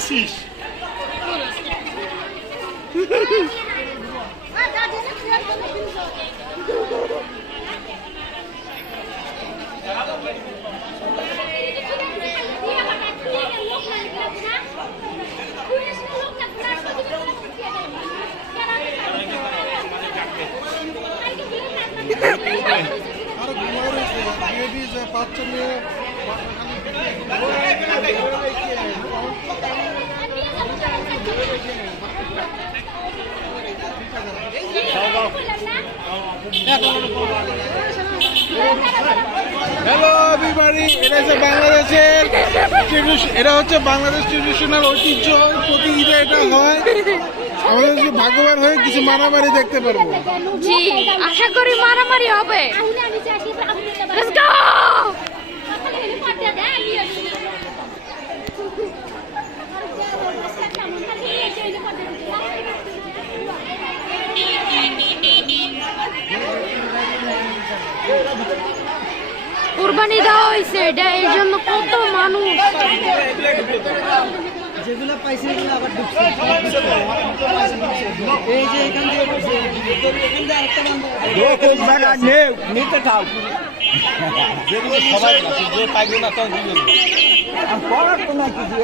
ISIS hello everybody, এটা হচ্ছে Bangladesh traditional ঐতিহ্য। প্রতি ঈদে এটা হয়। আমাদের যদি ভাগ্যবান হয়ে কিছু মারামারি দেখতে পারবো। জি, আশা করি মারামারি হবে। Let's go! কুরবানি দেওয়া হয়েছে, এটা এর জন্য কত মানুষ। যেগুলো পাইছে এগুলো আবার ঢুকছে। এই যে এখান থেকে আরেকটা নিতে থাক। যেগুলো সবাই যে পাইলো না তো দিবেন। আর পড়ার তো না কিছু